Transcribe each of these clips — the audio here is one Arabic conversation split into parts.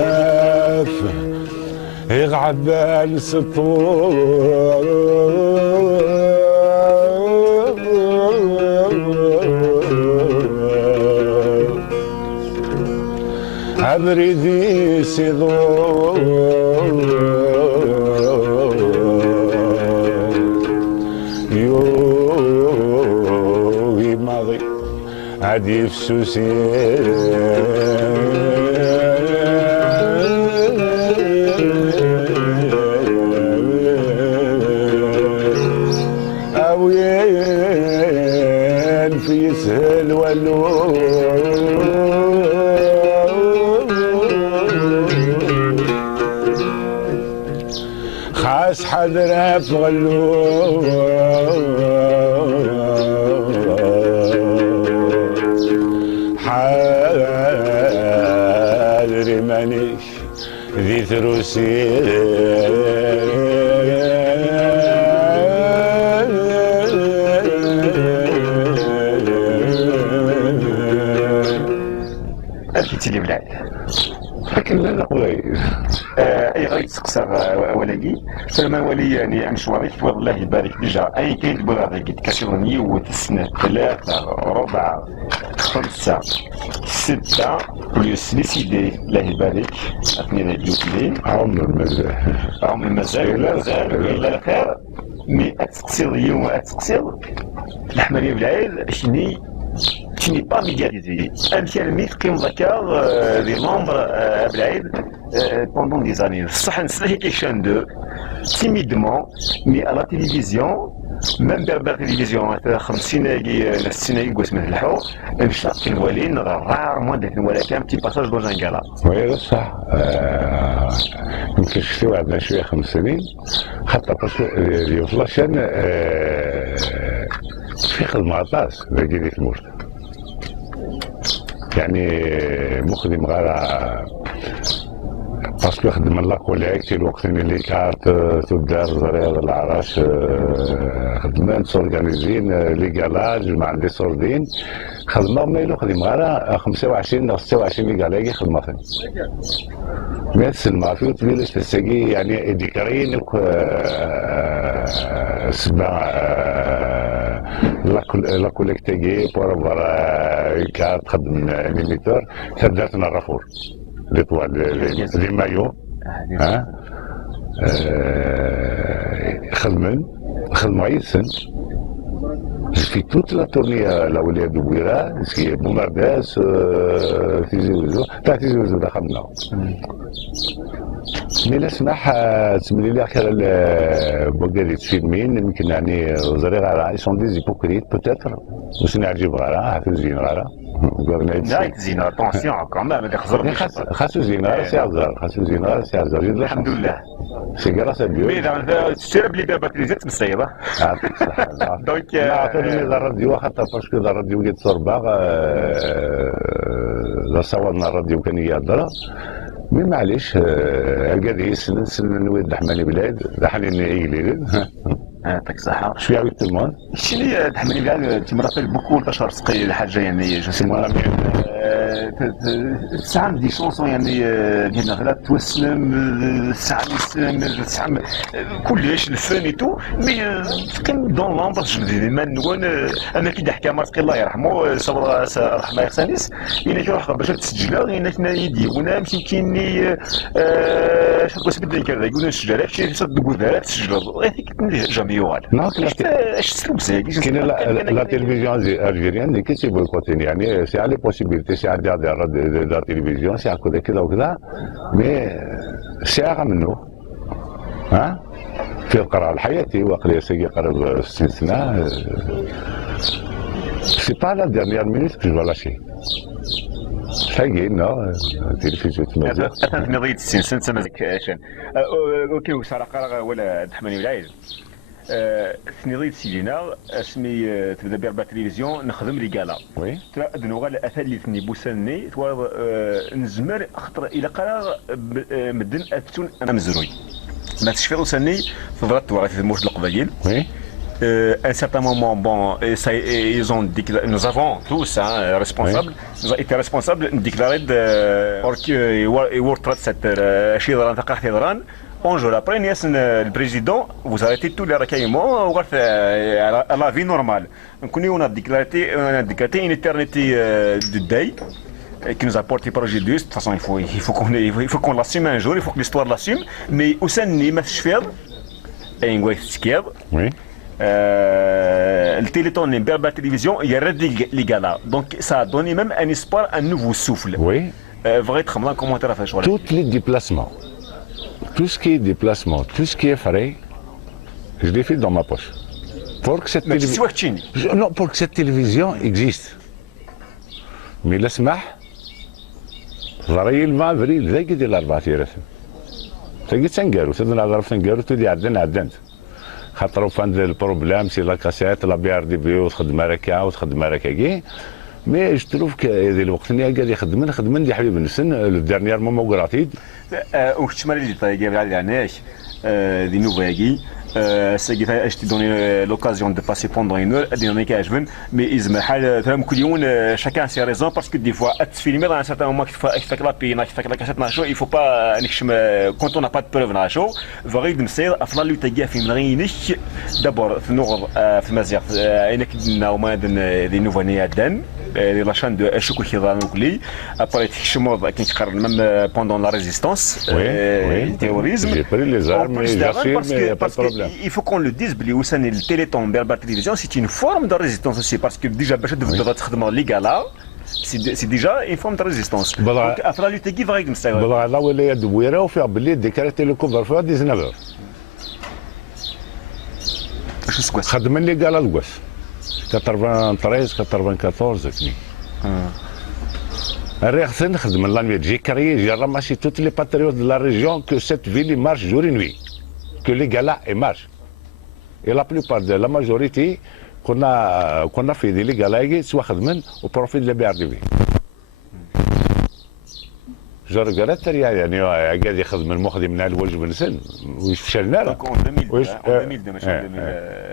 والزاف يغعبان سطور عبريدي سيدور يوغي ماضي عادي فسوسي أوين في يسهل ولو خاص حذرها في غلو حاذري مانيش ذي ثروسي تيجي بلاد لكن لا نقول اي غير تسقسى ولكي سلمان ولي يعني مشوارك والله يبارك ديجا اي كاين تبغى غادي تكاشرني وتسنى 3 4 5 6 بلس ديسيدي الله يبارك اثنين ديوتي عمر مازال عمر مازال لا خير مي اتسقسير اليوم اتسقسير الحماميه بالعيد qui n'est pas médiatisé. Un petit ami qui me des membres à Blaïd pendant des années. Ça, c'est quelque d'eux, timidement, mais à la télévision, même dans la télévision, à 50 السيناي قسمة الحو مشى كنولي rarement نولي un petit passage dans un gala. وي صح يمكن شفتي عندنا شويه 5 سنين حتى يوصلشان في خدمة عطاس ذاك الموت يعني مخدم غير باسكو خدم الله كوليكت الوقت اللي كانت تدار زرير العراش خدمان سورغانيزين لي كالاج مع عندي سوردين خدمه ميلو خدم غير 25 أو 26 لي كالاكي خدمه ثاني ميس المافيو تبيلش تساقي يعني ذكرين سبع لا كوليكتيكي بور كانت تخدم ليميتور تبداتنا الرافور لي طوال لي مايو ها خدموا عيسن في توت لا تورنيا الاولاد بويرا سكي بومارداس تيزي وزو دخلنا مي لا سمح تسمي لي خير بوغادي تفيلمين يمكن يعني زرير على سون دي زيبوكريت بوتيتر واش نعجب غيرها حتى زين غيرها لا زين اتونسيون كمان خاصو زين سي عزار الحمد لله سي غراس بيو مي السير بلي دابا تريزات بالصيبه يعطيك الصحه دونك عطوني الراديو حتى باسكو الراديو قد صرباغ لا صورنا الراديو كان يهضر مي معليش قاعد يسن نويد الحماني بلاد الحنين ايليد يعطيك الصحة. شوية avec tout le monde. شنو تحملي بلاد تمرافل بوكو تشهر سقي الحاجة يعني جو سي مون تسعة دي شونسون يعني قلنا غير توسلم تسعة تسعة كلش الفن تو مي تقيم دون لومبر ديما نقول انا كي ضحك مرتك الله يرحمه صبر رحمه يخسانيس انا كي روح باش تسجل انا كنا يدي وانا مشي كيني شكون سبد كذا يقول نسجل شي صدق ذلك تسجل هذيك جامي يوال اش تسلم زي كاين لا تلفزيون الجيريان كي تي بويكوتين يعني سي على بوسيبيليتي سي على لا تلفزيون سي كذا كذا وكذا مي ساعه منه ها في القرار الحياتي وقال سي قرب 60 سنه سي با لا ديرنيير مينوت كو جو لاشي شاي نو تلفزيون تمازال اثناء نظريه 60 سنه تمازك شان اوكي وسرقه ولا دحماني بالعيد ثنيضيد سيدينا اسمي تبدا باربع تلفزيون نخدم لي كالا وي ترى ادنو غال الاثار اللي ثني بوساني توارد نزمر خطر الى قرار مدن اتون انا مزروي ما تشفي وساني فضرت وغا في موش القبايل وي à un certain moment, bon, ils ont déclaré, nous avons tous responsables, nous avons été responsables de déclarer de World Trade Center, Chidran, Takah Chidran. Un jour après, le président, vous arrêtez tous les recueillements à la vie normale. Donc, nous, on a déclaré une éternité de deuil qui nous a porté préjudice. De toute façon, il faut qu'on l'assume un jour, il faut que l'histoire l'assume. Mais au sein de l'hémisphère, et une oui. Le Téléthon n'est pas la télévision, il y a les gars-là. Donc ça a donné même un espoir, un nouveau souffle. Oui. Vrai, comment commentaire à faire. Tous les déplacements, tout ce qui est déplacement, tout ce qui est frais, je l'ai fait dans ma poche. Pour que cette télévision. Non, pour que cette télévision existe. Mais le سمح ضريل ما بريد ذاك ديال الاربعه رسم. تجي تنقالوا تدنا ضرب تنقالوا تدي عدنت. خاطر فان البروبليم سي لا كاسيت لا بي ار دي بي وتخدم هكا وتخدم هكا كي مي جو تروف هذه الوقت اللي قاعد يخدم دي حبيب نسن لو ديرنيير مومون غراتيد وقت ما اللي طايق على عناش دي نوفاكي je t'ai donné l'occasion de passer pendant une heure, mais chacun a ses raisons parce que des fois, filmer à un certain moment, il faut pas, quand on n'a pas de preuves, d'abord, des nouveau-nés la chaîne de Eshoukou Khidanoukli, après même pendant la résistance, le terrorisme. J'ai pris les armes et j'assume, il n'y a pas de problème. Il faut qu'on le dise, le Téléthon, la télévision, c'est une forme de résistance aussi, parce que déjà, les gars là, c'est déjà une forme de résistance. Donc, après la lutte, il va y avoir là où il y a de Bouira, on fait appeler décréter le couvre-feu à 19h. خدمن لي قال القوس 93 94 كني الريخ نخدم لا جي كريي جي راماسي توت لي باتريوت دو لا ريجيون كو سيت فيلي مارش جور اي نوي que les gars-là marchent. Et la plupart de la majorité qu'on a fait des gars-là, soit خدمن au profit de la BRDV. جو regrette يعني قاعد يخدم المخدم من الوجه بنسن وفشلنا له. Donc en 2002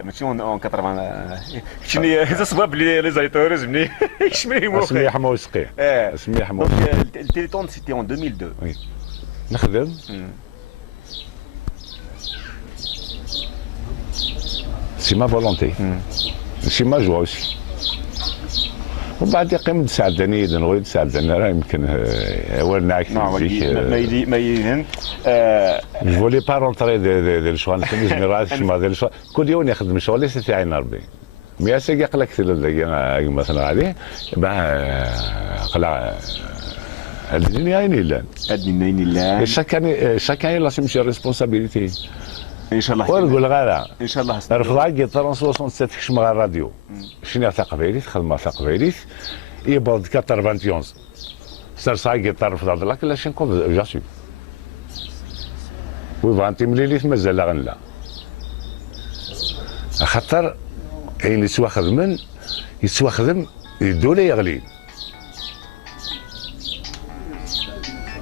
ماشي en 80 شنو هذا سبب لي زايتوريزم شمي اسمي حمو وسقي. اسمي حمو. Donc le Téléthon c'était en 2002. Oui. نخدم. C'est ma volonté. C'est ma joie aussi. وبعد يقيم تساعدني اذا نغير تساعدني راه يمكن وين نعكس ما يدين جو فولي با رونتري ديال الشغل نسمي جنرال شما ديال الشغل كل يوم يخدم شغلي سيتي عين ربي مي ساكي قلق مثلا عليه قلع الدنيا عيني لا الدنيا شاكان يلا سيمشي ريسبونسابيلتي ان شاء الله ونقول غير ان شاء الله رفضها كي 367 كشم غير الراديو شنو ثقافيليت خدمه ثقافيليت يبغى 91 صار صاي رفض هذا لك لا شنكون جاسو ويبغى مليليت مازال غنلا خاطر اللي يسوى خدم الدوله يغلي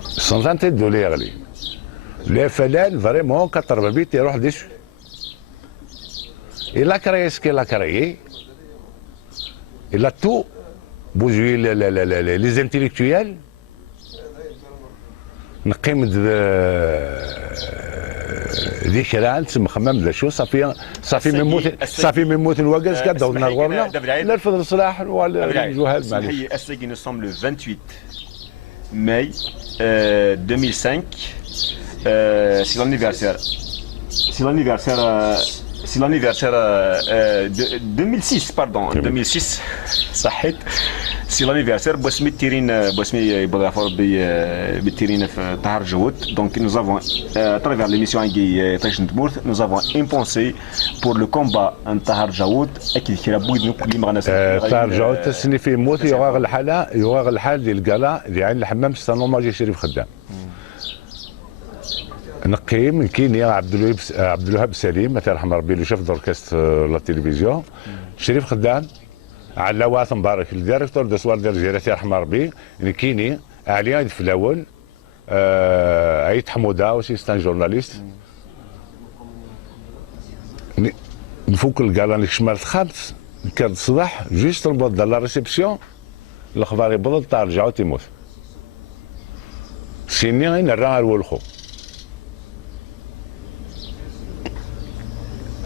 سنتانتي الدوله يغلي لا فلان فريمون 80 يروح ديش il a créé ce qu'il a créé il a tout بوزوي لي زانتيليكتويال نقيم ذيك راه نتسمى خمام ذا شو صافي من موت الوقاز كاع دورنا غورنا لا الفضل صلاح ولا الجهال معليش. Nous sommes le 28 mai 2005. C'est l'anniversaire. C'est l'anniversaire de 2006, pardon. 2006. صحيت. سي لانيفرسير بوسمي تيرين بوسمي يبغى فور بالتيرين في طهر جهود. دونك nous avons à travers l'émission qui طيش نتمورت nous avons une pensée pour le combat ان طهر جهود اكيد كي لابد نكون معنا طهر جهود تسني فيه موت يغاغ الحال ديال الكالا ديال عين الحمام ستانو ماجي شريف خدام نقيم كاين عبد الوهاب سليم الله يرحم ربي اللي شاف دوركاست لا تلفزيون شريف خدام على واث مبارك الديريكتور دو سوار ديال جيراتي رحمه ربي كيني عليا في الاول عيط حموده وسي ستان جورناليست نفوك الكالا نكشمال الخامس كان الصباح جوست نبوض لا ريسبسيون الاخبار يبوض تاع رجعوا تيموت سيني غير نرى الولخو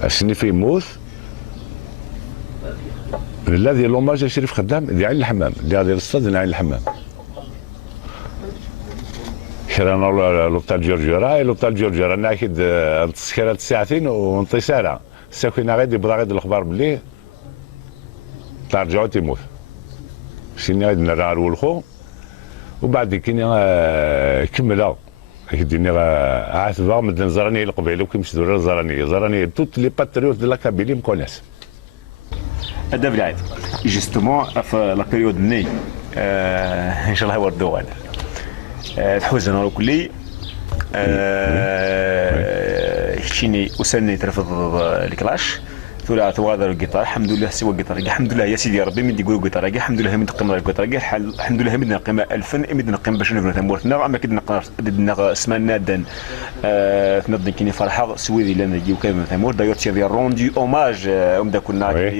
السني في موت الذي لوماج شريف خدام ديال عين الحمام ديال الاستاد ديال عين الحمام شرانا لوبيتال جورجيو راهي لوبيتال جورجيو رانا اكيد تسكرات ساعتين ونطي ساعه ساكنه غادي بدا غادي الاخبار بلي ترجعوا تيموت سيني غادي نرى الولخو وبعد كاين كملها كيديني عاتبه مدن زراني القبيله وكيمشي دور زراني توت لي باتريوت دو لا كابيلي مكوناس هذا بالعاد جوستومون في لا بيريود ني ان شاء الله يوردوا الحوزه نورو كلي شيني وسني ترفض الكلاش ثلاث توادر القطار الحمد لله سوى القطار الحمد لله يا سيدي ربي من يقولوا القطار الحمد لله من تقيم القطار الحمد لله من قيمه 2000 من نقيم باش نبنوا ثمورتنا اما كنا بدنا اسمان نادن تنظم كيني فرحه سويدي لنا نجيو كامل ثمور دايور تي روندي اوماج ام دا كنا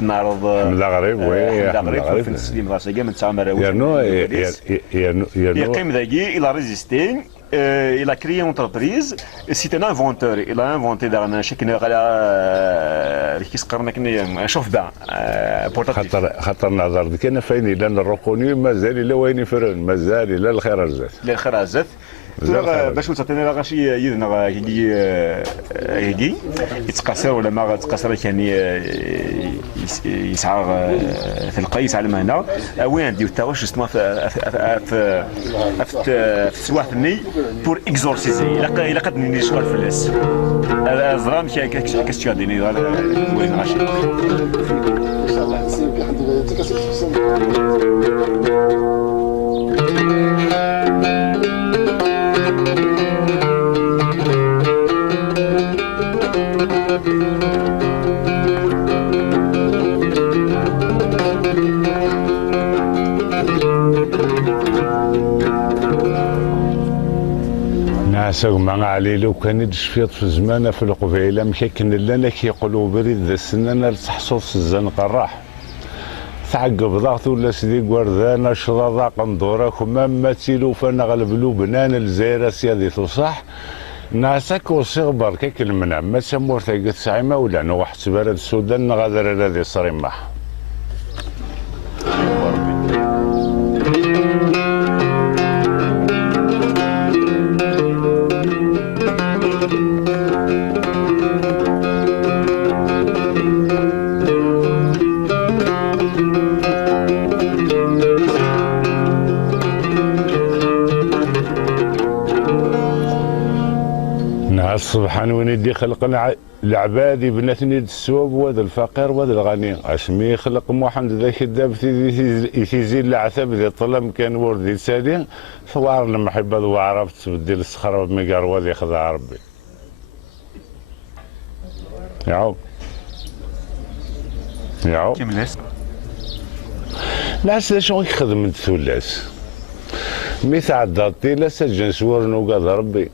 نعرض المغرب وي المغرب في السليم راسي من تاع مراوي يقيم ذاكي الى ريزيستين. Il a créé une entreprise, c'est un inventeur, il a inventé un chauffe-bain portatif. خاطر نظر كاين فين الا الركوني مازال الا وين فرن مازال الا الخير الزات الخير الزات باش تعطينا لا غاشي يدنا يجي يتقاسر ولا ما تقاسر كان يسعى في القيس على هنا وين نديو تا واش جوستمون في السواحني بور اكزورسيزي الا قد نشغل في الناس الزرام كاستيون ديني وين غاشي ان شاء الله نسيب الحمد لله. نعسو مع علي لو كان شفيط في زمانه في القبيله مكاكن لنا كيقولوا بريد ذا السنانه تحصص الزنقه راح تعقب ضغط ولا سيدي وردانه شراضه قندوره كمام ما تيلوفانا غلب لبنان الجزائر سيادي صح ناسك وصغبر كيك المنع ما سمور تاقت سعيمه ولا نو واحد سبارة السودان غادر الذي صريمه سبحان وين يدي خلق العباد بناتني السواب وهذا الفقير وهذا الغني اسمي خلق محمد ذاك الداب يزيد العتاب ذي طلم كان ورد سادي ثوار المحبه وعرفت تبدل الصخره بميقار وهذا يخضع ربي يعو ناس شنو يخدم من الثلاث مي تعدى طيله سجن سور نوقاد ربي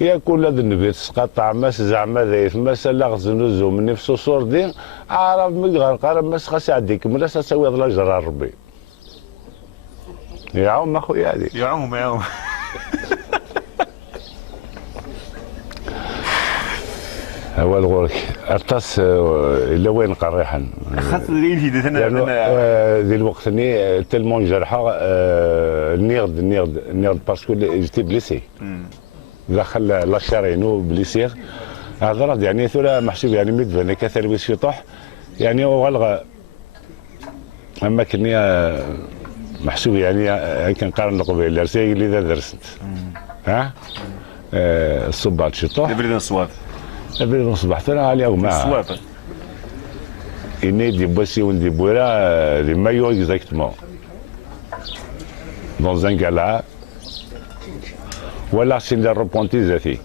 يا كل هذا النبي تسقطع ماس زعما ذايف ماس لا غزنوزو من نفسه صور دي عرف مقهر قرب ماس خاص يعديك ملا تسوي لا جرى ربي يعوم اخويا هذيك. يعوم يعوم. هو الغورك اتص الا وين قريحا خاص غير في لانه ذي الوقت ني تلمون جرحه النيرد باسكو جيتي بليسي دخل لاشارينو بليسير هضرت يعني ثلا محسوب يعني مدفن كثر بيش يطح يعني وغلغ اما كني محسوب يعني كان قارن لقبيل الارسي اللي ذا درست ها الصباط شطح بريد الصواب بريد الصباح ثنا عليه وما الصواب إني دي بوسي وندي بورا دي مايو اكزاكتومون dans un gala ولا سين روبونتي ذاتي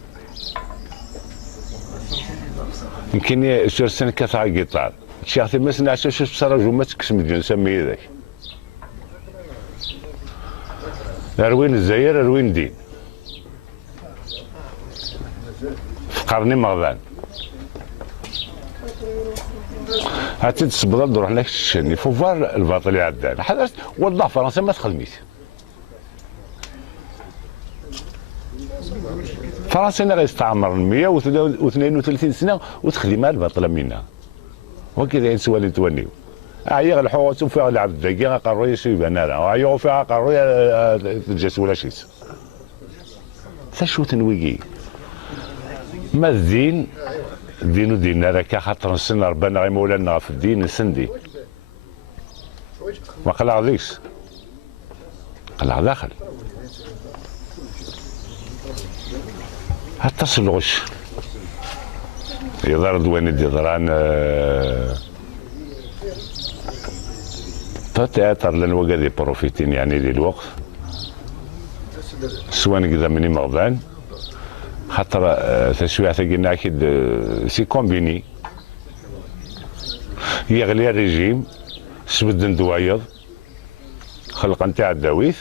يمكن سور سن كثر قطار شيخ ما سنعش شو بصراجو ما تكسم الجنس سمي ذاك اروين الجزائر اروين دين فقرني مغضان هاتي تصبر نروح لك الشني فوفار الباطل اللي عدان حضرت والله فرنسا ما تخدميت فرنسا انا غيستعمر 132 سنه وتخدمها الباطله منا وكذا ينسوا اللي تونيو عيا الحوت وفيها العبد دقيقه قرويه شي انا وعيا فيها قرويه تجس ولا شيء شو تنويقي ما الدين دينو دينا راك خاطر نسن ربنا غير مولانا في الدين نسندي ما قلع ذيكس قلع داخل حتى الغش يضر دواني ديضران تياتر لنوقع دي بروفيتين يعني دي الوقت سواء كذا مني مغضان خاطر تسويع ثقينا اكيد سي كومبيني يغلي الريجيم سبدن دوايض خلقا تاع الداويث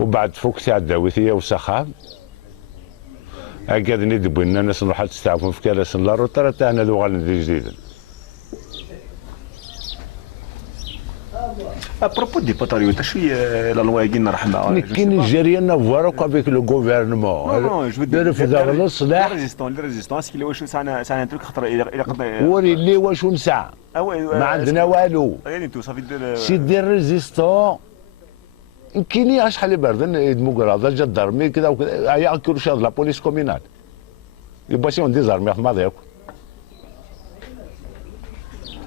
وبعد فوق تاع الداويث هي وسخام هكذا ندبو ان الناس نروح تستعفون في كالاس الروتر تاعنا ذو غالي جديد. ابروبو دي باتريوت شوي لا لوا يجينا رحمه كاين جارينا فواروك افيك لو غوفرنمون داروا في دار الصلاح لي ريزيستونس كي واش سانا ترك خطر الى قضى وري اللي واش نسع ما عندنا والو غير انتو صافي سي دير ريزيستون كاين شحال باردن ديمقراطيه جا الدرمي كذا وكذا ياكلوا شاد لا بوليس كومينال يبقى شي دي زارمي في ماضي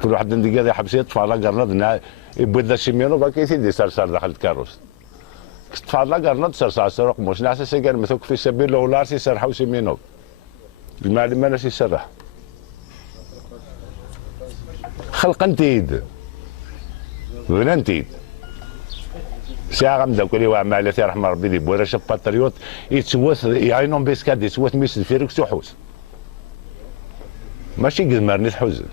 كل واحد ندي قاعد يحبس يطفى على قرنط يبدا شي مينو باكي سيدي سرسر داخل الكاروس طفى على قرنط سرسر سرق مش ناس سيقال مثوك في سبيل لولار سي سرحوا سي مينو المعلم انا سي سرح خلق انتيد وين انتيد ساعة غمدا كل واحد مالتي رحمة ربي دي بورا شاف باتريوت يتسوث يعينهم بيسكاد يتسوث ميس الفيركس وحوس ماشي قزمرني تحوز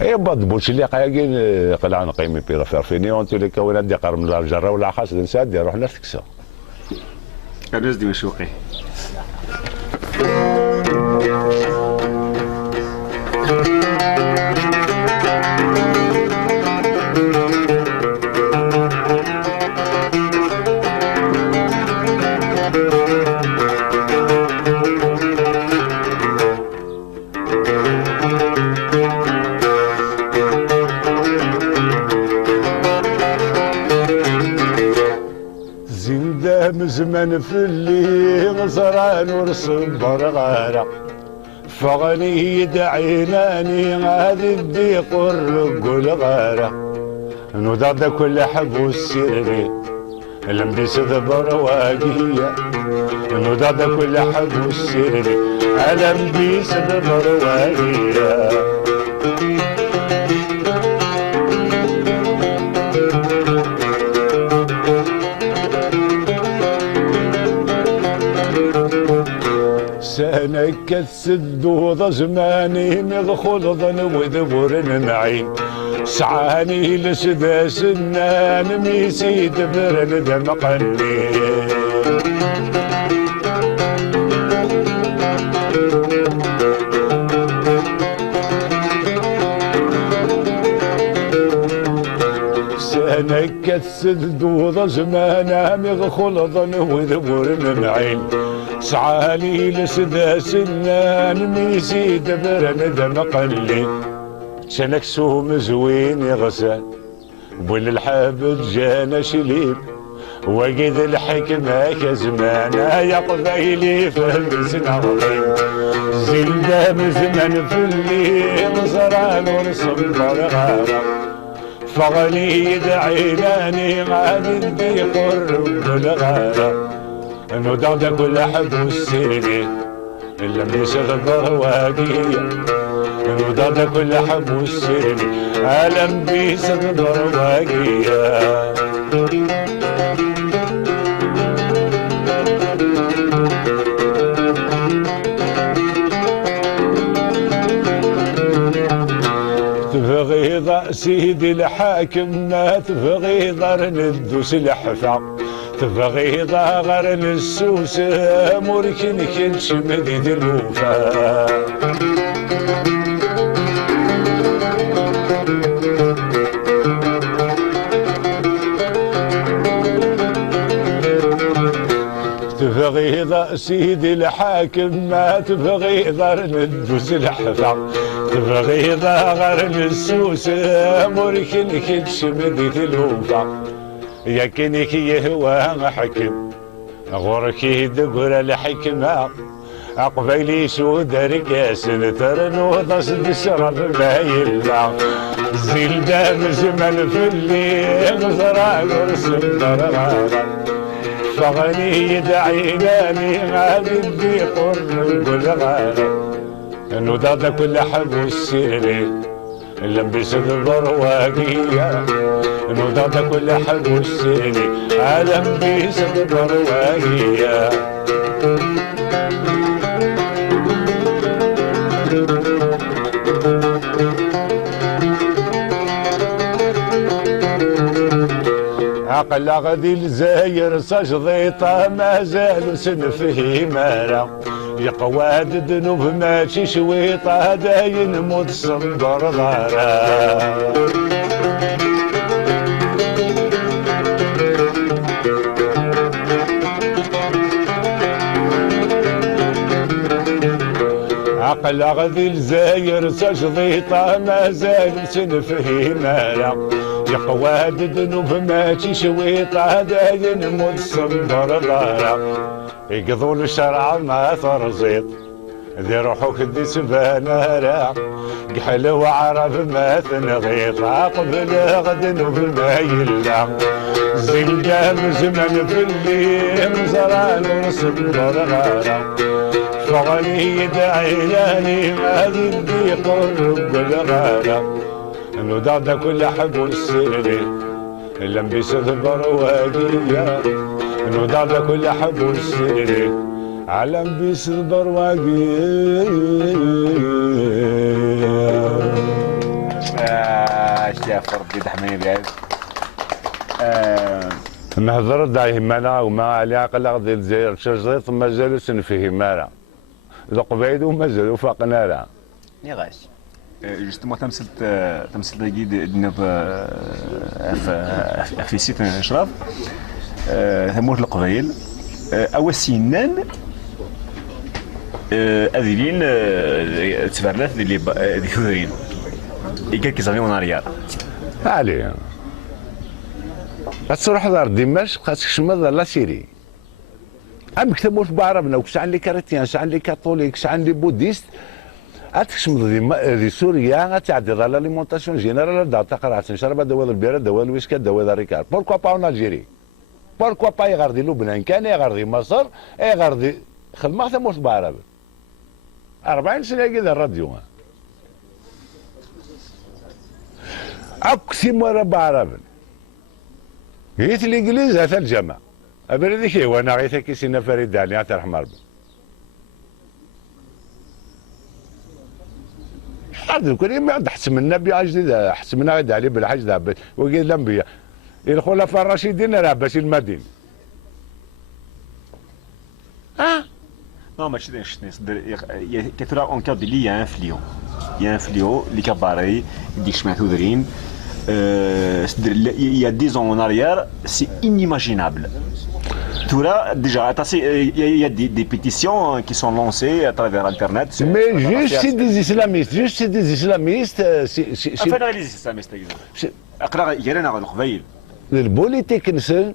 اي بعض بولشي قايقين قلعنا قيمي بيرا فيرفيني وانتو اللي كونات دي قرم الجره ولا خاص الانسان دي روحنا تكسا الناس دي مشوقي زمان في اللي غزران ورصبر غارة فغني يدعيناني غادي الضيق والرق والغارة نضاد كل حب السربي لمبيس ذبر واقية نضاد كل حب السربي لمبيس ذبر واقية سنك السدود زماني مغخلظ وذبر معين سعاني لسدا سنان ميسي دبر دمقني سدود زمانا مغخلط وذبور معين سعالي لسدا سنان ميزي دبرن دم قلي شنك سوم زوين يغسل بول الحبل جانا شليب وقد الحكمة كزمانا يا قبيلي فهم سنعظيم زلدام زمن في الليل زران ورسم برغارة فغني يدعي لاني غاد بيقر بالغارة ندغدغ كل حب السيري لم يسغبر واقية ندغدغ كل حب السيري لم يسغبر واقية تبغي سيدي الحاكم ما تبغي ضر ندوس الحفا تبغي غير السوس موركن كنش مديد الوفا تبغي سيدي الحاكم ما تبغي ضر ندوس الحفا تبغي غير السوس موركن كنش مديد الوفا يا كنك يهوى حكم غورك يدقر الحكمة عقبالي سود رقاس ترنو ضصد الشرف ما يلمع زيل دام زمن في الليل زرع ورسم درغارة فغني يدعي لاني غادي بيقر بالغارة انو ضاد كل حب السيري لم بيصدر واقية نضاد كل حب السيري عالم بيصدر واقية عقل غدي الزاير سجضيطة ما زال سنفه مارا يقواد ذنوب ماشي شويطة داين موت صندر غارة عقل غدي الزاير سجضيطة ما زال سنفه مارا يقواد ذنوب ماشي شويطة داين موت صندر غارة يقضوا الشرع ما ثرزيط ذي روحك دي سبانارا قحل وعرف ما تنغيط قبل غد وما يلا زين قام زمن في الليل زران ورسم برغارة فغني يدعي لاني ما ذي قرب بالغارة انو دادا كل حب السيري لم بيصدر واقية انو دادا كل حب السيري علم بيصدر واقية شاف ربي دحمني بعيد نهضر داي همانا وما على عقل غدي الجزائر شجريط ما زالوا سنفيه مالا ذوق بعيد وما زالوا فاقنا لها نغاش جوستومون تمثلت اكيد نض في سيت اشراف ثموت القبائل اول سنان اذيلين تفرلات اللي ذكورين يقال كيزامي وناريار علي غتروح دار دمشق خاصك شمال لا سيري ام كتبوا بعربنا وكش اللي كريتيان شحال اللي كاثوليك شحال اللي بوديست غتكشم دي سوريا غتعدي على لاليمونطاسيون جينيرال دا تقرا تنشرب دواء البيره دواء الويسكا دواء الريكار بوركوا با اون الجيري بوركوا با يغردي لبنان كان يغردي مصر يغردي خدمه ثموت بعرب 40 سنه كذا الراديو اقسم ورب عرب جيت الانجليز هذا الجامع ابردك وانا غيث كيسينا فريد علي ترحم ربي عبد الكريم عند حسم النبي جديد حسمنا غيد علي بالحج ذهبت وقيل الانبياء الخلفاء الراشدين لعباس المدينه Non, mais كثرة اون كاد اللي يا ان فليو اللي كباري يديك شمع ثودرين il y a 10 ans en arrière, c'est inimaginable. Tout là, déjà, il y a des pétitions qui sont lancées à travers Internet. Mais juste c'est des islamistes, Enfin, les islamistes, البوليتيك نسن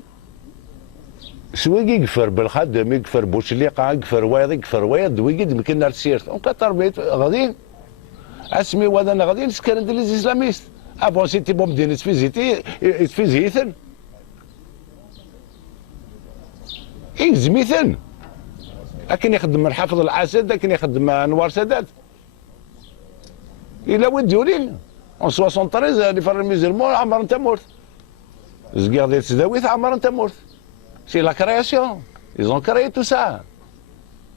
سويقي يقفر بالخدم يقفر بوشليقه يقفر وايض يقفر وايض ويقد يمكن السيرت وكثر بيت غاديين اسمي وهذا غاديين سكان ديال الاسلاميست افون سيتي بوم دين تفيزيثن يزميثن لكن يخدم الحافظ العسد لكن يخدم انوار سادات الى وين ديولين اون 73 اللي فر الميزرمون عمر انت مورت زكير ديال تداويت عمر انت مورت سي لا كرياسيون ايزون كريي تو سا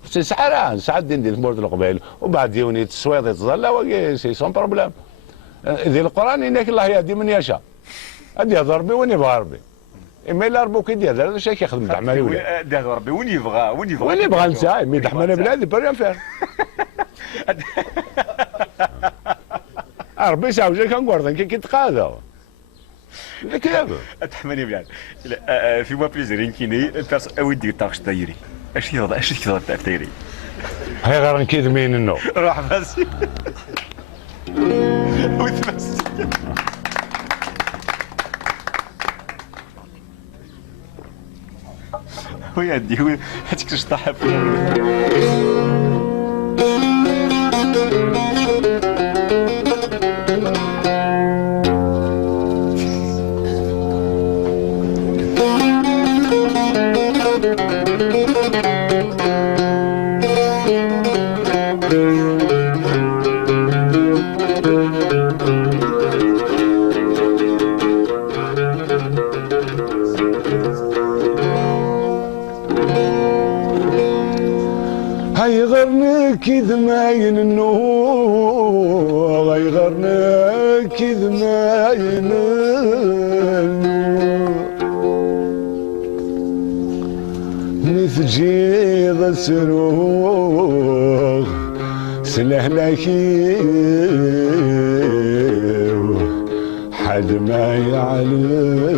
سي سحرة سعد ديال مورد القبائل وبعد يوني التسويض يتظل وكي سي سون بروبليم ديال القران انك الله يهدي من يشاء هادي هذا ربي وين يبغى ربي اما الا ربي كيدير هذا الشيء كيخدم دعمالي ولا هذا ربي وين يبغى وين يبغى نساء مي دحمانا بلادي بريان فير ربي ساوجا كنقول كي كيتقاضى كذا تحملني بلاد في ما بليزير يمكنني بيرس اودي طاقش دايري اش يوضع تاع دايري هاي غير نكيد مين انه روح بس وتبس هو يدي هو هاتك تشطح هاي غرنا كذ ماين النور هاي غرنا كذ ماين النور نثجي ذا سروغ سلهلكي حد ما يعلم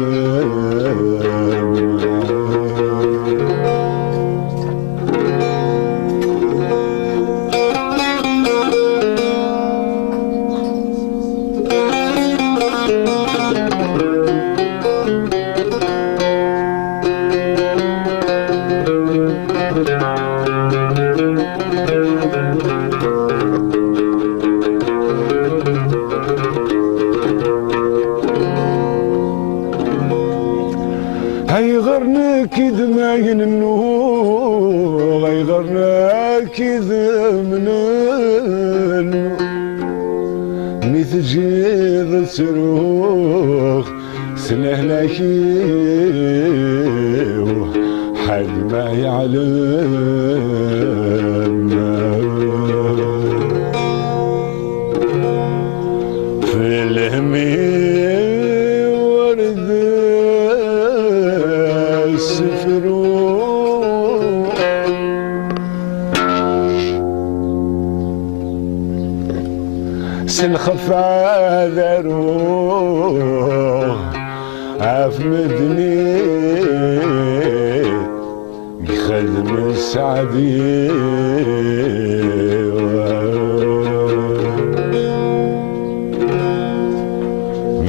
هاي غرنا كذ ماين النور هاي غرنا كذ من النور مثل جيض السروخ سنهلكي حد ما يعلم في الهمي سنخف على روح عفمدني بخدم السعدي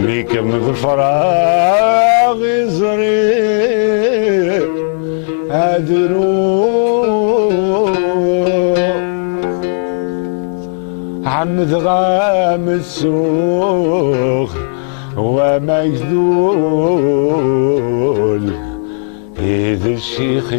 ميكم بالفراغ يزري هادروح عم ذغام السوق ومجذول إذا الشيخ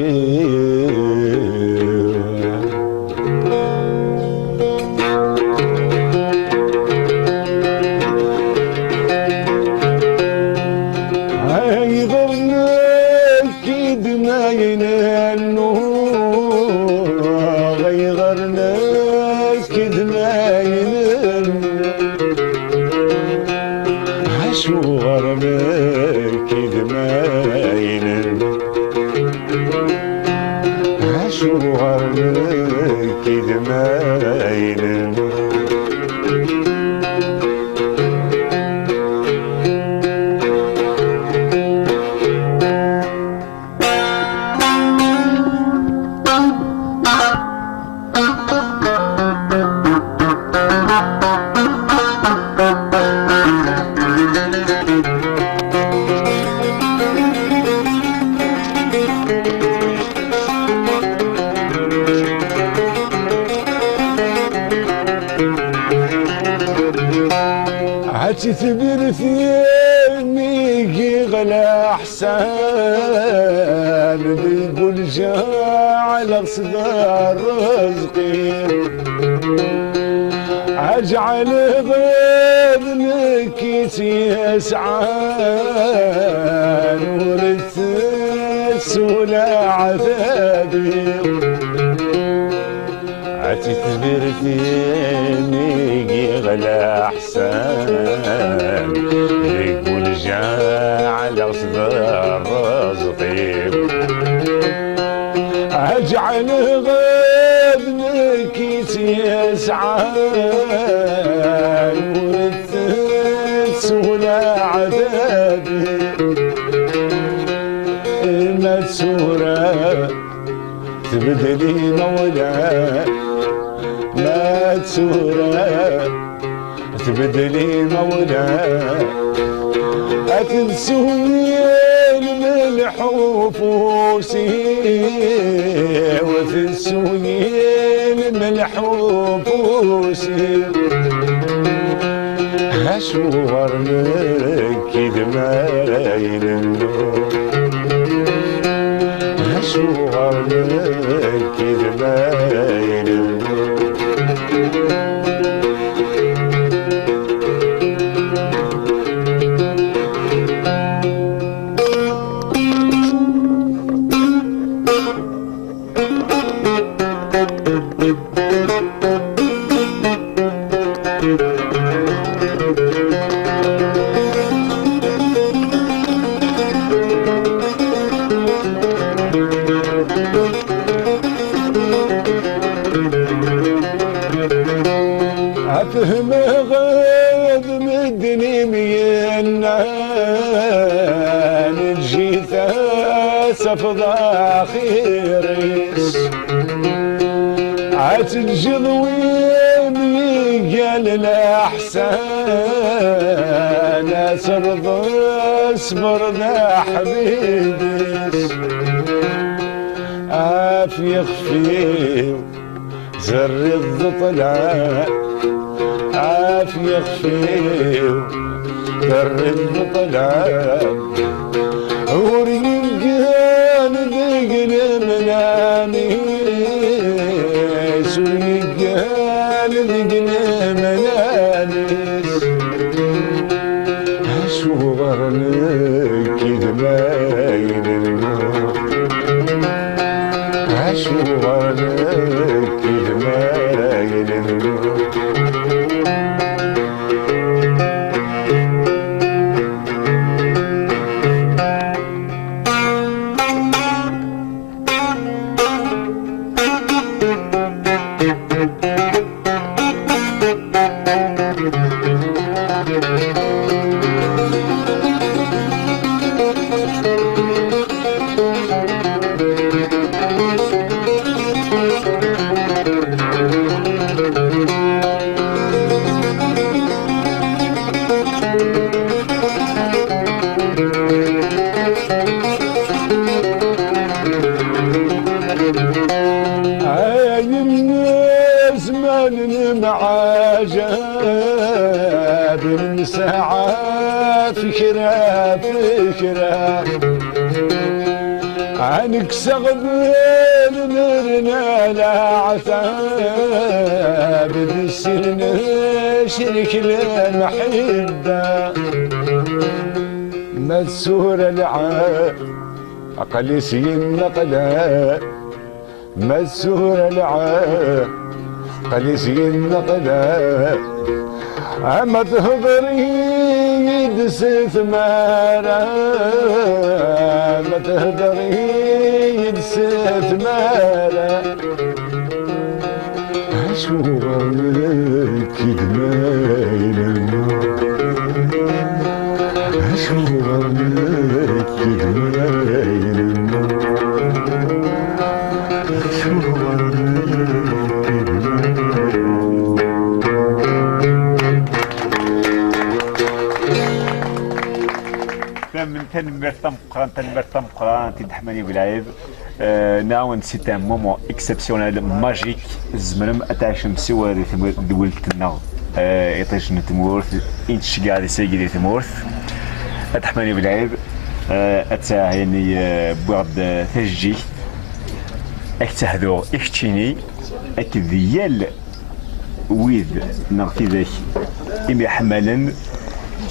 هاي غرنا كيد ما ينالنو هاي غرنا كيد ما ينالنو عشو غرنا كيد ما ينالنو عشو غرنا كيد ما ينالنو تثبر ثيمي غلا حسان يقول جعل صدر رزقي اجعل غيظك يسعان ورث السولا عذابي عتثبر ثيمي غلا حسان يقول جعل صدر رزقي اجعل غيظك يسعان ورث السولا عذابي المسورة تبدلي مولاي ماتسورة تبدلي مولاي أتنسوني الملح وفوسي وتنسوني الملح وفوسي هشور لك دمايل اللون هشور لك دمايل اللون أفهم غيظ مدني مينا نجي سفضة خيرس عتنجض ويمي قال الأحسان أسرض اصبر ذا حبيبس عافية خفيف زر الضطلع عافية خفيف زر الضطلع وريقان ذقن منامي سريقان ذقن منامي أشوغر لك دمايل النور أشوغر لك دمايل النور معاجب من ساعة فكرة فكرة عنك سغبين مرنا لا عتاب بالسن شرك المحبة مسور العاب أقلسي النقلة مسور العاب قليسي النقلة أما تهضري يدس ثمارة أما تهضري يدس ثمارة أشوغر لك دمايل النور أشوغر لك دمايل النور أشوغر من تنبرتم قران تدحمني بالعيب ناون سيت ان مومون اكسبسيونيل ماجيك زمرم اتعشم سواري دولتنا يطيش نتمورث إنش قاعد يسيقي دي تمورث أتحماني بالعيب أتساع يعني بعد تجي أكتهدو إكتشيني أكذيال ويد نغتي ذاك إمي حمالا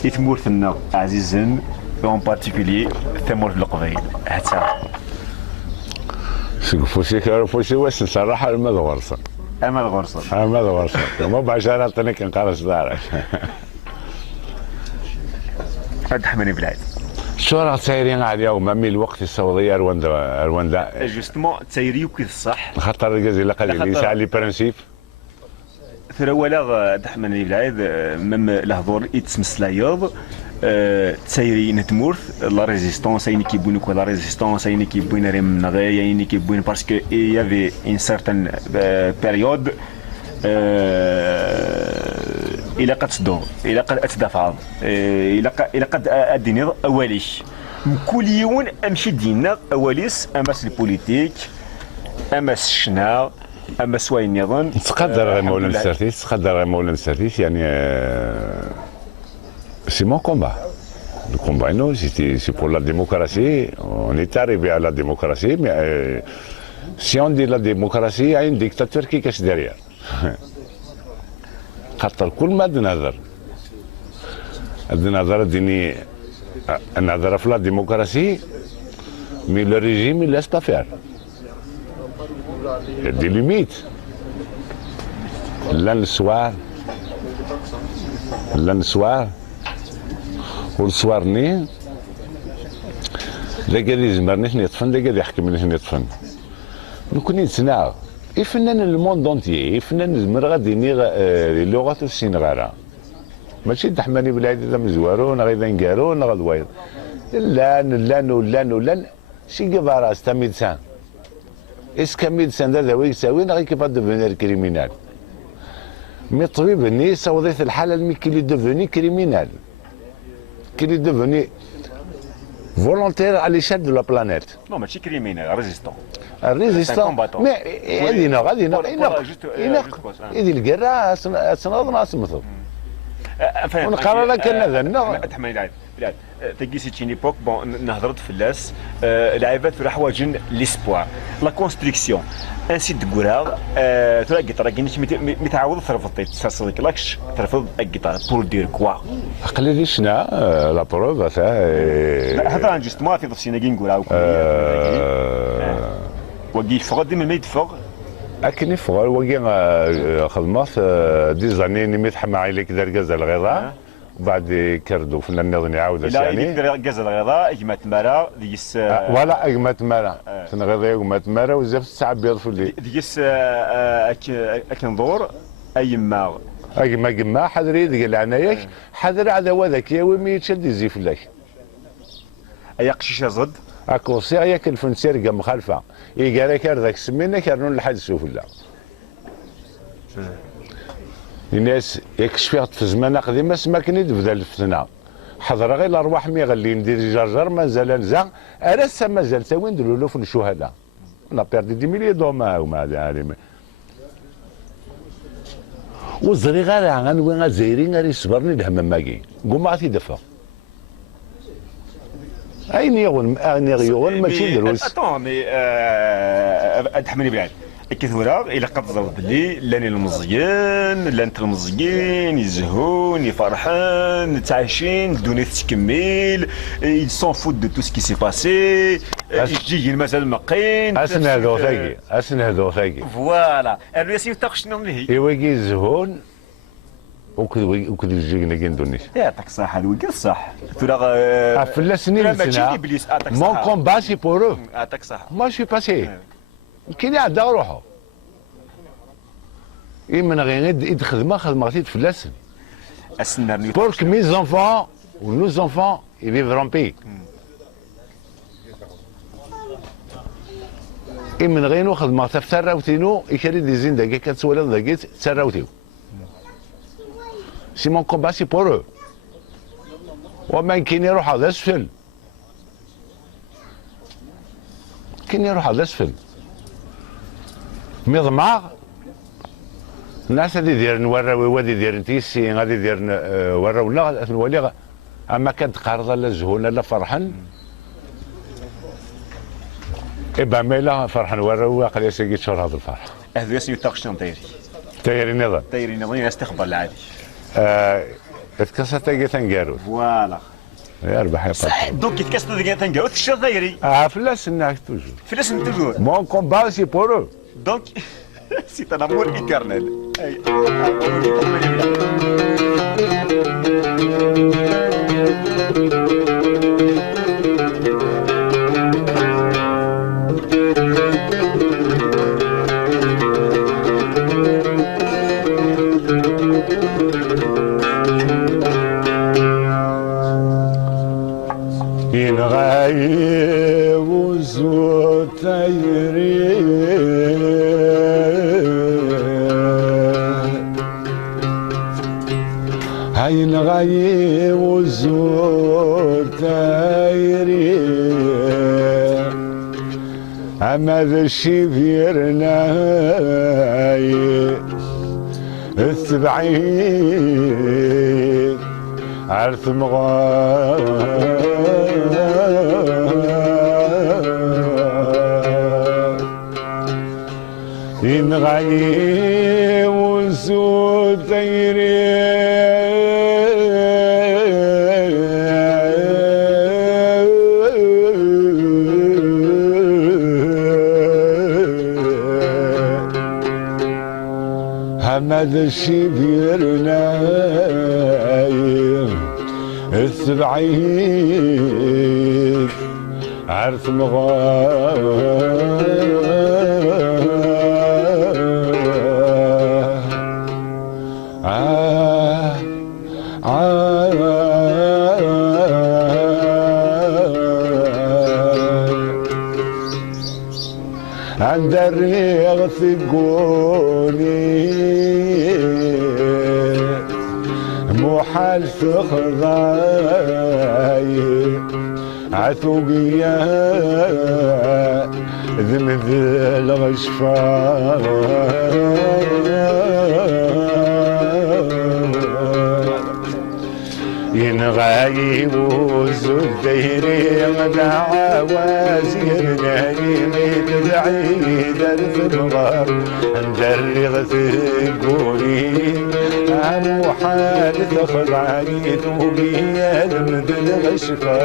يتمورث النغ عزيزا اون بارتيكولي تمورث القبيل حتى فوشي واش نصراحة الماذا ورصة أما الغرصة الماذا ورصة ما بعشرة تاني كنقرص دارك أتحماني بالعيب شو راه سايرين على اليوم مامي الوقت السعودية رواندا جوستمون تسيريو كي صح خاطر الجزيرة قليل يسعى لي برانسيب ثرا ولا تحمل العيد مم الهضور يتسمس لايض تسيري نتمورث لا ريزيستونس اين كيبوين كو لا ريزيستونس اين كيبوين ريم نغي اين كيبوين باسكو يافي ان سارتان بيريود الى قد تدور الى قد اتدافع الى قد اديني اوليش كل يوم امشي دينا اوليس اماس البوليتيك اماس الشنا اما سواي النظام تقدر غير مولانا السرتيس تقدر غير مولانا السرتيس يعني سي مون كومبا le combat non c'est pour la démocratie on est arrivé à la démocratie mais si on dit la démocratie il y a un dictateur qui cache derrière خاطر كل ما نهضر ديني نهضر في لا ديموكراسي مي لو ريجيم il laisse pas faire il y a des limites là le soir والصوار ني لا قال يزمرني يطفن لا قال يحكم لي يطفن نكون نسناو يفنن الموند دونتي يفنن زمر غادي ني اللغات والسينغارا ماشي تحماني بالعيد ذا مزوارون غير نقارون غير وايد لا شي قباراس تا ميدسان اسكا ميدسان هذا وين يساوي غير كيف ديفونير كريمينال مي طبيب ني صوضيت الحاله مي كي لي ديفوني كريمينال qui est devenu volontaire à l'échelle de la planète. Non, mais c'est criminel, résistant. Résistant. Mais il dit le guerre, c'est notre ونقرر لك هذا تحمل العيب تلقي سي تشين ايبوك بون نهضرت في اللاس العيبات راح واجن ليسبوار لا كونستركسيون ان سيت كوراغ ترى القطار كاينش متعاود ترفض تصدق لاكش ترفض القطار بور دير كوا قليل شنا لا بروف هذا جوستمون في ضفسينا كي نقولها وكي فقد من ما يدفق أكني فغال وكي خدمت دي زاني نميت حما عليك دار كازا الغذاء وبعد كردو في النظام عاود ثاني لا كازا الغذاء اجمات مارا ديس ولا اجمات مارا تنغذا اجمات مارا وزاف الساعه بيض في الليل ديس اكنظور ايما اجما حذري ديك العنايك حذر على هذاك يا ويمي يتشد يزيف لك اي قشيشه زد اكو سيريك الفنسير قام مخالفه يقال لك ذاك سمينا كانوا لحد سوفلا الناس يكشفيها في زمان قديم ما كان يبدا الفتنه حضر غير الارواح مي غالي ندير جرجر مازال نزا ارسا مازال تاوي نديروا له في الشهداء لا بيردي دي ميلي دوما وما عالم وزري غير عن وين زايرين غير يصبرني الهم ماكي قوم ما تيدفع اين يغول ماشي دروس اتون مي ادحمني بعد كثورة إلا قد ضرب لي لاني المزيان لانت المزيان يزهون يفرحان تعايشين الدنيا تكمل يسون فوت دو تو سكي سي باسي يجي المثل مقين اسن هذو ثاقي فوالا انا ياسين تاخشنا ليه يوكي يزهون وكذا يجينا كي ندونيش يعطيك الصحة الوكيل صح ثورة فلاسني لسنا مون كومبا سي بور يعطيك الصحة ما شي باسي كاين عندها روحه من غير خدمه تفلس بورك مي زونفون و نو زونفون يفيفرون بي من غير خدمه تفسراوتينو يكري دي زين داكي كتسوالد داكي تسراوتيو سي مون كومبا سي بور وما كاين يروح هذا اسفل كاين يروح هذا اسفل مضمار الناس غادي يدير نورا غادي يدير تيسي غادي يدير ورا ولا نولي اما كانت قارضه لا زهونه لا فرحان إبا ميلا فرحان ورا وقال سيجي شهر هذا الفرح. هذا يسمي تاقشتون تايري. تايري نظام. تايري نظام يستقبل العادي. اتكسر تاجي تنجارو. فوالا. يا ربح يا صح دوك يتكسر تاجي تنجارو تشتغل تايري. فلاس الناس توجور. فلاس توجور. مون كومبا سي بورو. دونك سي ان امور ايترنال. اي. هاين غاي وزور تايري اما ذا الشي فيرنا السبعين عرث إن غاي وزور تايري هذا الشي بيرنا السبعين عرس عند الريغ ثقوني محال تخضاي عثوقيا ذمذ الغشفا ينغايب وزديري مدعا وزير نايمي تدعي درف الغار ندرغ ثقوني محال تخضعني ثوبي المدن غشفا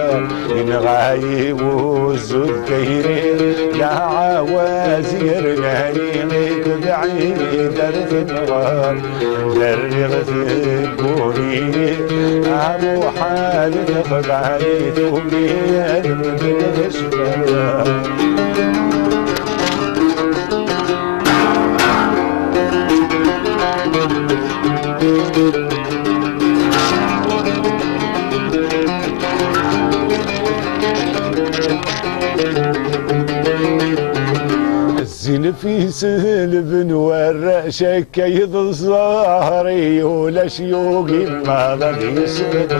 ينغايب وزديري دعا وزير نايمي تدعي درف الغار ندرغ ثقوني محال تخضعني ثوبي المدن غشفا الزين في سلب ورا شكيد الظهري ولا شيوقي ما غادي يسبق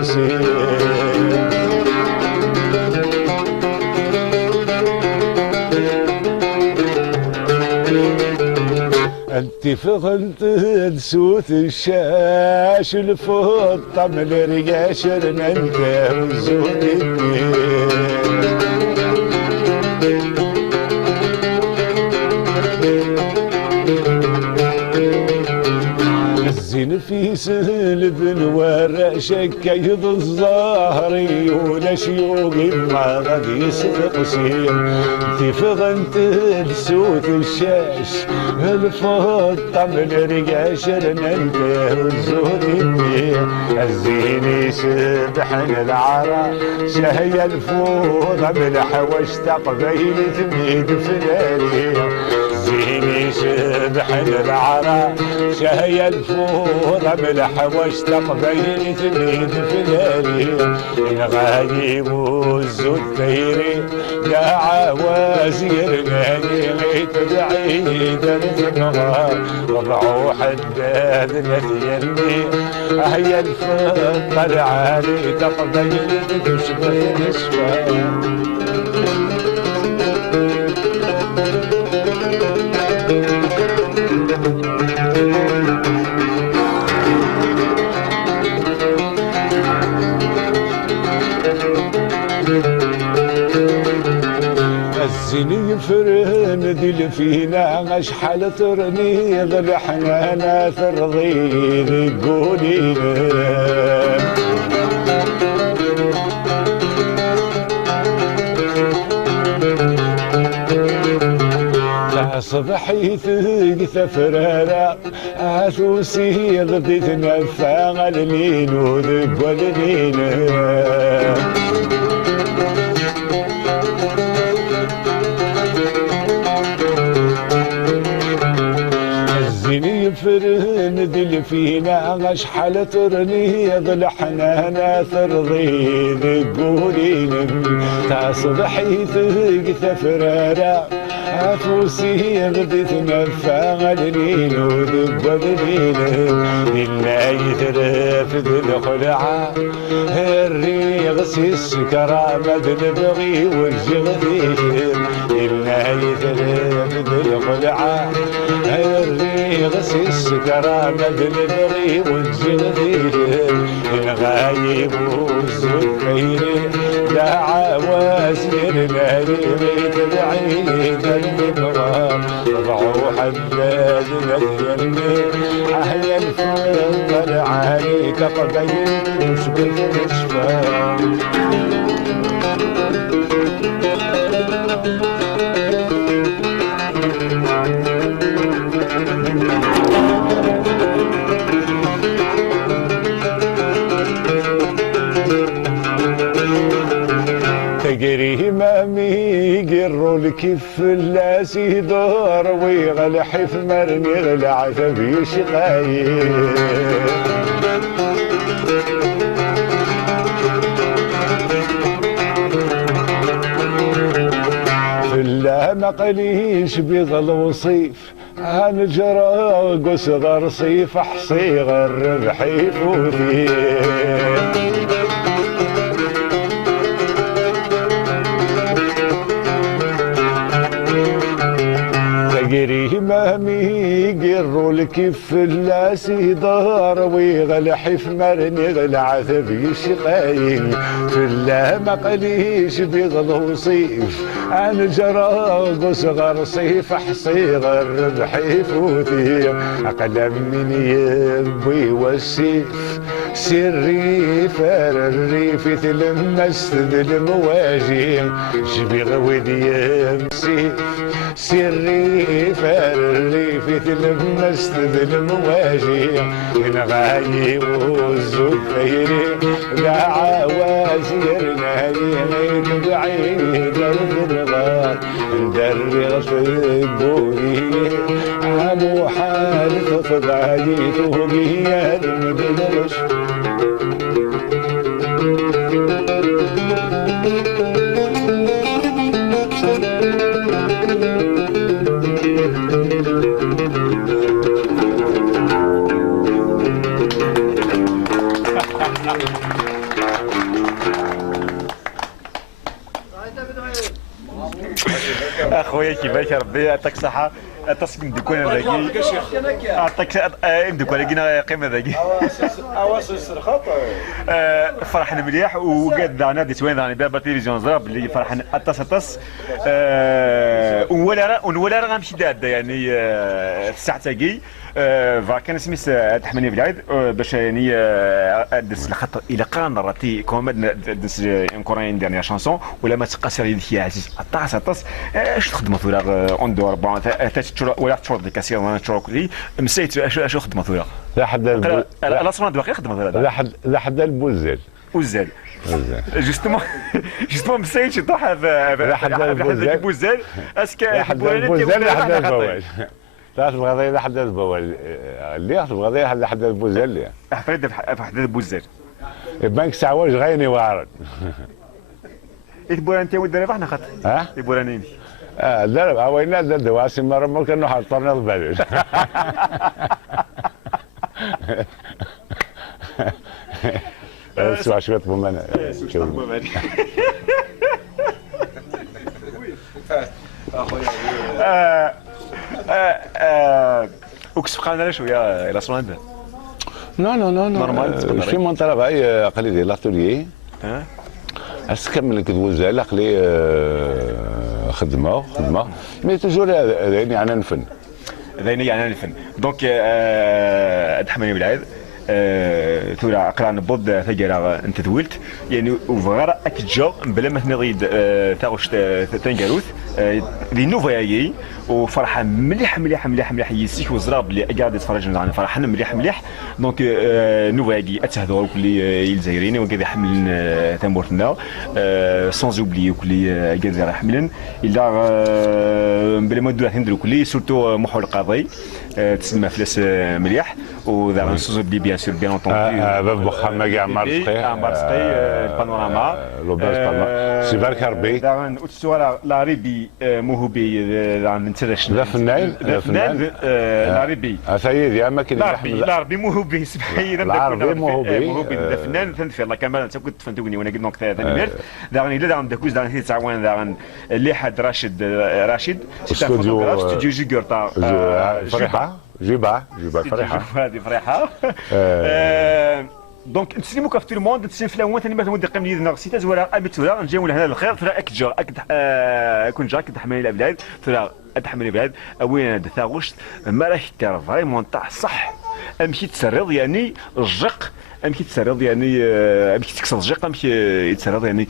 انت فضلت تسوت الشاش الفضة من الرياش انت وزود الزين في سلب ورا شكيد الظهري ولا شيوقي ما غادي يسبق سير انت فضلت تسوت الشاش الفضة من الرياش انت والزهد الزين يسبحن العرا شهي الفوضى من حوش تقبيل تميد فلالي الزين يسبحن العرا شهي الفوضى من حوش تقبيل تميد فلالي الغايب والزديري داعا وزير ناني غيت بعيد النهار وضعوا حداد نثيني هي الفضة العالي تقبيل تشبه نسوان فينا شحال ترنيض الحنانة ترضي قولي صبحي ثقت فرارة عثوسي غدي تنفى غالنين وذق والنين الزيني يفرن دل فينا شحال ترنيض الحنانة ترضي ذقولين تصبحي ثقت فرارة عفوسي غدي تنفى غالنين وذب ودلين إلا يترفد الخلعة الريغ السكرة مد نبغي والجغدير إلا يترفد الخلعة الريغ السكرة مد نبغي والجغدير الغايب والزفير لا عواسير ناري تبعيد المبغى ضعوا حداد مديني أهل الفضل عليك قبيل مشبه مشفى تجري مامي قروا الكف اللاسي دار ويغلح في مرمي غلع ثبي شقايق فلا ما قليش بيضل وصيف عن جرى قصدر صيف حصي غير ربحي فوتي تجري مامي قروا الكف اللاسي دار ويغلح في مرني غلع ثبي شقايل فلا ما قليش بيغلو صيف عن جرى صغر صيف حصيغر ربحي فوتي أقلم من يبي والسيف سري فار الريف تلمست المواجه شبيغ وديام سيف سري فار الريف تلمست المواجه الغايب والزفيري لا عوازير نايم بعيد الغار ندرغ في الدوري عمو حال تفضعي توقي المدنش اخويا كيفاش ربي يعطيك الصحه تصميم ديكونا ذاكي عطاك ديكونا لقينا قيمه ذاكي اواس خاطر فرحنا مليح وقاد دعنا دي توين دعنا بابا تلفزيون زراب اللي فرحنا اتص ولا راه غنمشي دادا يعني في الساعه تاكي فكان سميت تحمني بالعيد باش يعني درس الخط الى قران راتي كوماد درس كورين ديرنيير شانسون ولا ما تقاسر لي يا عزيز اطاس اش تخدموا ثورا اون دور بون ولا تشرط ديك كاسير وانا تشرط لي مسيت اش خدموا ثورا لا حد لا صرنا باقي خدموا ثورا لا حد البوزل وزال جوستومون مسيت يطيح هذا حد البوزال اسكا حد البوزل حد البوال تعرف الغضيه لحد البوال اللي تبغى غضيه لحد البوزل اللي حفيد حد البوزال البنك سعواج غيني وارد يبغى انت ودنا فاحنا خط ها يبغى نيني درب اوينا درب واسم مره ممكن انه حطرنا البلد اسمع شويه بمنا وكسب قالنا شويه الى صوان نو نو نو نورمال شي من طلب اي قليل لاتوليي ها اسكمل كدوز على قلي خدمه مي توجور يعني على الفن. ذيني يعني الفن دونك ادحمني بالعيد ثورة قران بود ثقيرة انت تولت يعني وفغار اكجا بلا ما تنغيد تاغش تنقروث دي نوفايي وفرحه مليح يسيك وزراب اللي قاعد يتفرج معنا فرحنا مليح دونك نوفايي اتهضروا كل الجزائريين وقاعد يحملن تمورتنا سون اوبلي كل قاعد يحملن الا بلا ما نديرو كل سورتو محور القاضي تسمى فلاس مليح وذا غنسوزو بيان سور بيان اونطوندو باب بوخا كاع مارسقي البانوراما لوباز بانوراما سي بارك ربي دا غنسوالا لا ريبي موهوبي غنترشن لا فنان لا ريبي سيدي ما كاين لا ربي موهوبي سبحان الله موهوبي فنان ثنفي الله كمان كنت فهمتوني وانا قلت دونك ثاني ميرت دا غني لا غندكوز دا غني تعاون دا اللي حد راشد استوديو جيغورتا فرحه جيبه فرحه هذه فرحه دونك نسلموا كاف تو الموند تسلم في الاول ثاني مثلا ودي قيم لي نغسيتاز ولا ابيت ولا نجيو لهنا الخير ترى اكجا كون جاك تحمل الابلاد ترى تحمل الابلاد وين دثاغوش ما راح ترى فريمون طاح صح امشي تسرد يعني الجق امشي تسرد يعني امشي تكسر الجق امشي تسرد يعني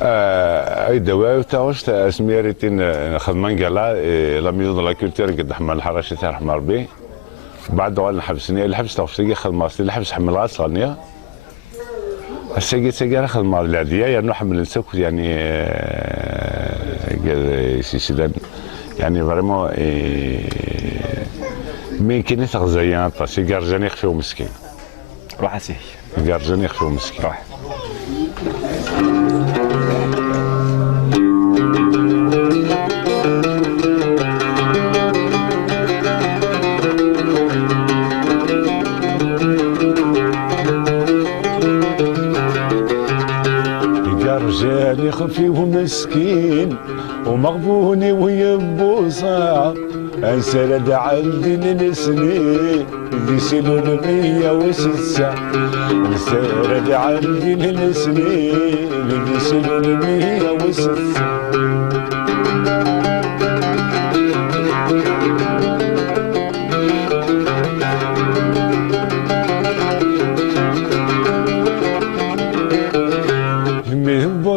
اي دواء تاوش اسميرتين خدمان قالا لا ميزون لا كولتور قد حمل الحراشي تاع رحمه ربي بعد ولا حبسني الحبس توفيق خدماتي الحبس حمل غاس غنيه السيجي خدمه العاديه يعني حمل نسوك يعني سيدان يعني فريمون مين كاين تغزيان طاسي كارجاني يخفيو مسكين روح اسيه كارجاني يخفيو مسكين روح رجالي خفي ومسكين ومغبوني ويبوصا انسرد عندي للسنين اللي سنون 106 انسرد عندي للسنين اللي سنون 106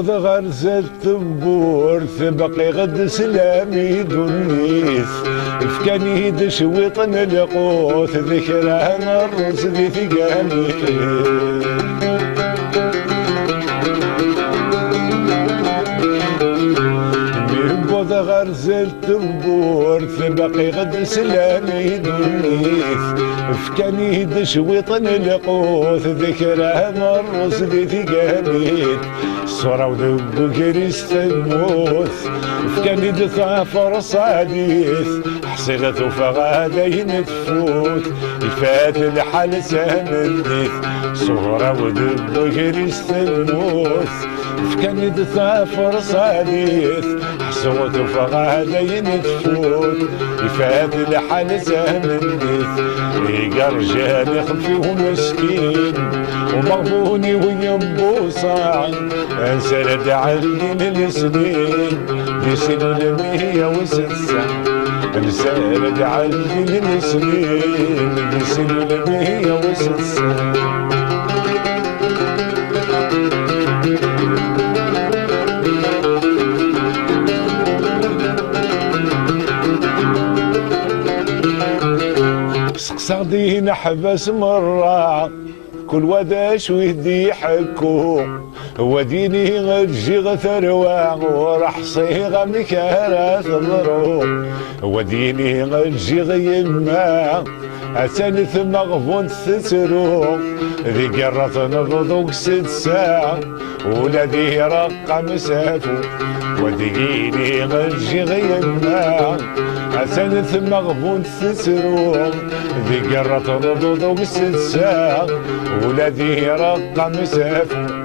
غرزة التنبور ثبقي غد سلامي دنيث فكاني دش وطن القوث ذكرى مرس ذي ثقاني بيبوض غرزة التنبور ثبقي غد سلامي دنيث فكاني دش وطن القوث ذكرى مرس ذي ثقاني صورة وذب كريست الموت فكان دفع فرص حديث حصيلة فغادين تفوت يفات الحال سامنديث صورة وذب كريست الموت فكان دفع فرص حديث حصيلة فغادين تفوت يفات الحال سامنديث ريقا رجال خفي ومسكين ومغبوني وينبوصا انسرد عندي للسنين لسنون 106 انسرد عندي للسنين لسنون 106 سقساغدي حبس مرة كل وداش ويهدي يحكو وديني غتجي غثروة وراح صيغة مكارة ضرو وديني غتجي غيما أتالث مغفون تترو ذي قرة نبضوك 6 ساعة ولدي رقم سافو وديني غتجي غيما أتالث مغفون تترو ذي قرة نبضوك 6 ساعة ولدي رقم سافو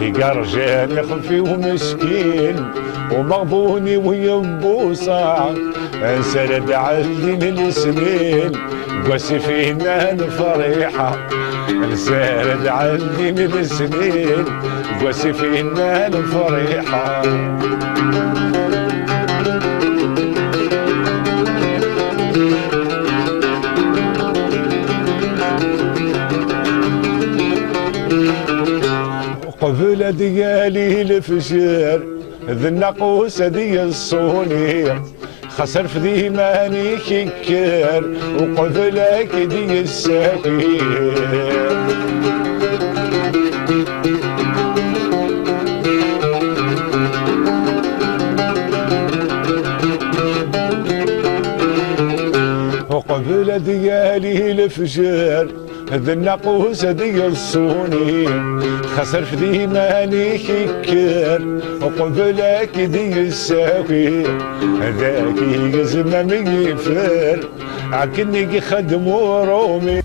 هيقا رجال خفي ومسكين ومغبوني وينبوصا انسرد عندي السنين قاسي فينا الفريحة انسرد عندي السنين قاسي فينا الفريحة قبل ديالي الفجر ذي الناقوس دي الصوني خسر في ذي ماني كيكر وقبلك دي السفير وقبل ديالي الفجر ذي الناقوس دي الصوني خسر في ذي ماني كيكر وقبلك دي الساوي ذاك يزمم يفر عكني خدمو رومي